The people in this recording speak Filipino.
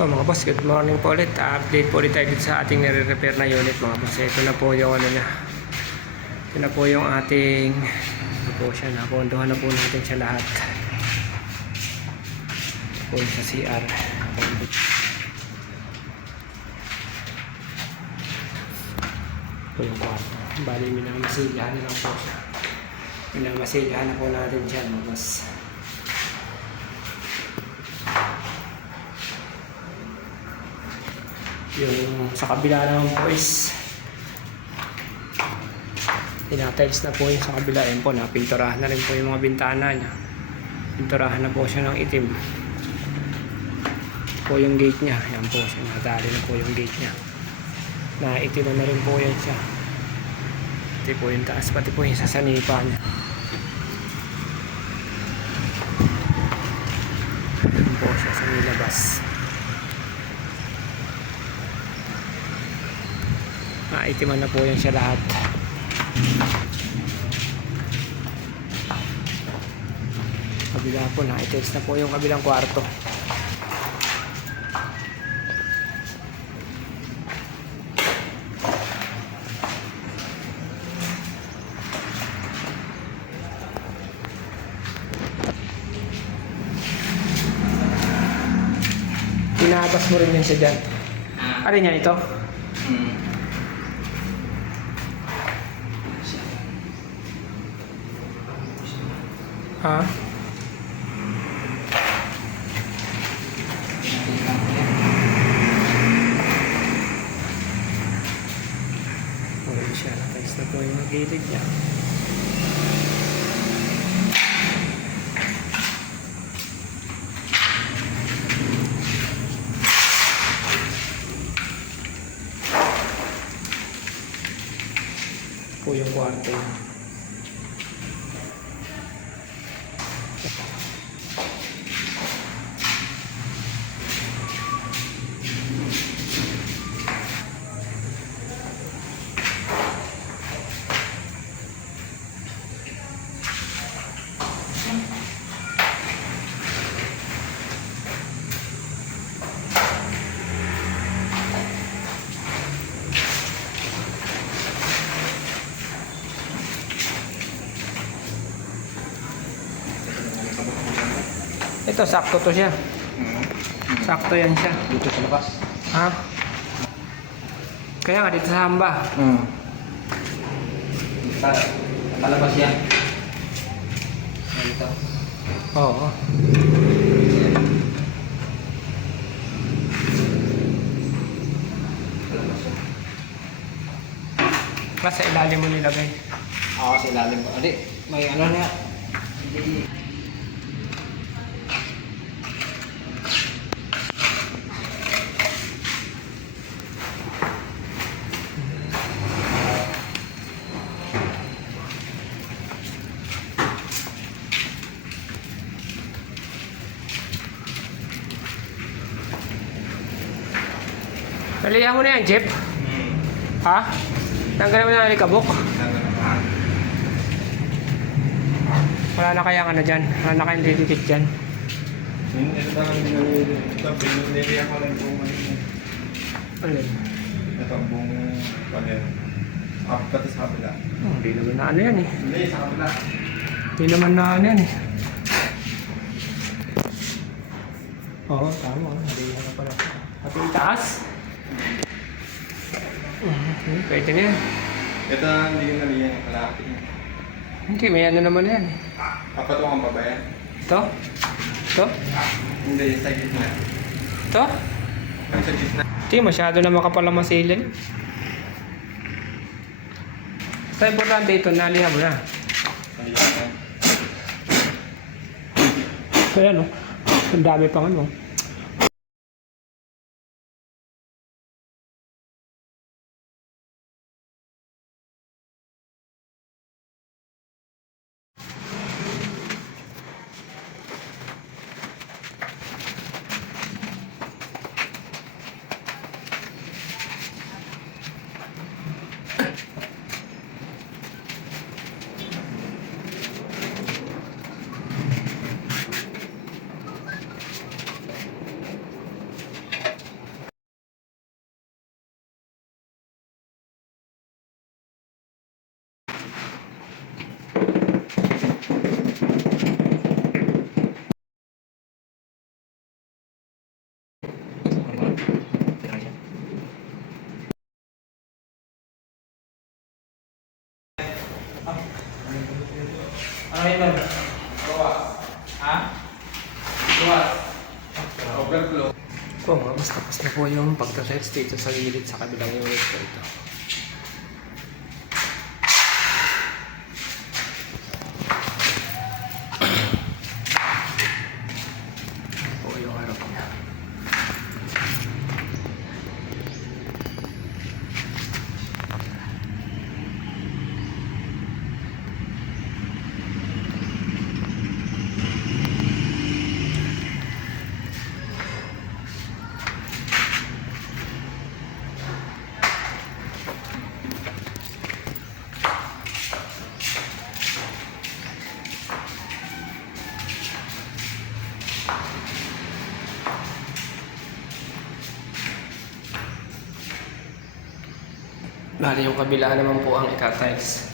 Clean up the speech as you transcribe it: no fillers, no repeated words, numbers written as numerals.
Oh, mga boss, good morning po ulit. Update po ulit tayo dito sa ating nire-repair na unit, mga boss. Ito na po yung ano niya. Ito na po yung ating ito po siya. Napondohan na po natin siya lahat. Ito po yung sa CR. Ito yung kwarto. Bali, minamasilyahan na lang po siya. Minamasilyahan na po natin siya, mga boss. Yung sa kabila naman po is tinatiles na po yung sa kabila. Yan po, napinturahan na rin po yung mga bintana niya. Pinturahan na po siya ng itim. Ito po yung gate niya. Yan po, sinadali na po yung gate niya. Naitim na rin po yan siya. Ito po yung taas, pati po yung sasanipa niya. Yan po siya sa nilabas. Naitiman na po yan siya lahat. Kabila po, naitiles na po yung kabilang kwarto. Tinatas mo rin yan siya dyan. Ano niya ito? Ha? Okay siya. Tapos na po yung gilid niya. Po yung kwarto niya. Ito, sakto to siya. Sakto yan siya. Dito sa labas. Ha? Kaya nga dito sa hamba. Palabas yan. Dito. Oo. Palabas yan. Mas sa ilalim mo nilagay. Oo, sa ilalim ko. Adi, may ano niya. Hindi. Nalihan mo na yan, Jeep? Ha? Tanggalin mo na ang alikabok? Wala na kayang ano dyan? Wala na kayang didikit dyan? Ito na ang pinilihan ko lang kung Alin? ito ang buong panel. Pati sa kabila. Hindi naman na ano yan eh. Hindi, sa kabila. Hindi naman na ano yan eh. Oo, tama. Nalihan na pala. Pati yung taas? Pwede na yan. Ito hindi yung nalihan yung kalaki. Hindi, may ano naman yan eh. Papatungan pa ba yan? Ito? Ito? Hindi, sa gitna. Ito? Yung sa gitna. Hindi, masyado na makapal ang masilin. Sa importante ito, nalihan mo na. Nalihan. Kaya no, ang dami pang ano. Ano yun nun? Gawa. Ha? Gawa. Overflow. Po mga boss, tapos na po yung pagta-test dito sa gilid sa kabilang unit po ito. Ito po yung harap niya. Bali yung kabila naman po ang ikatiles.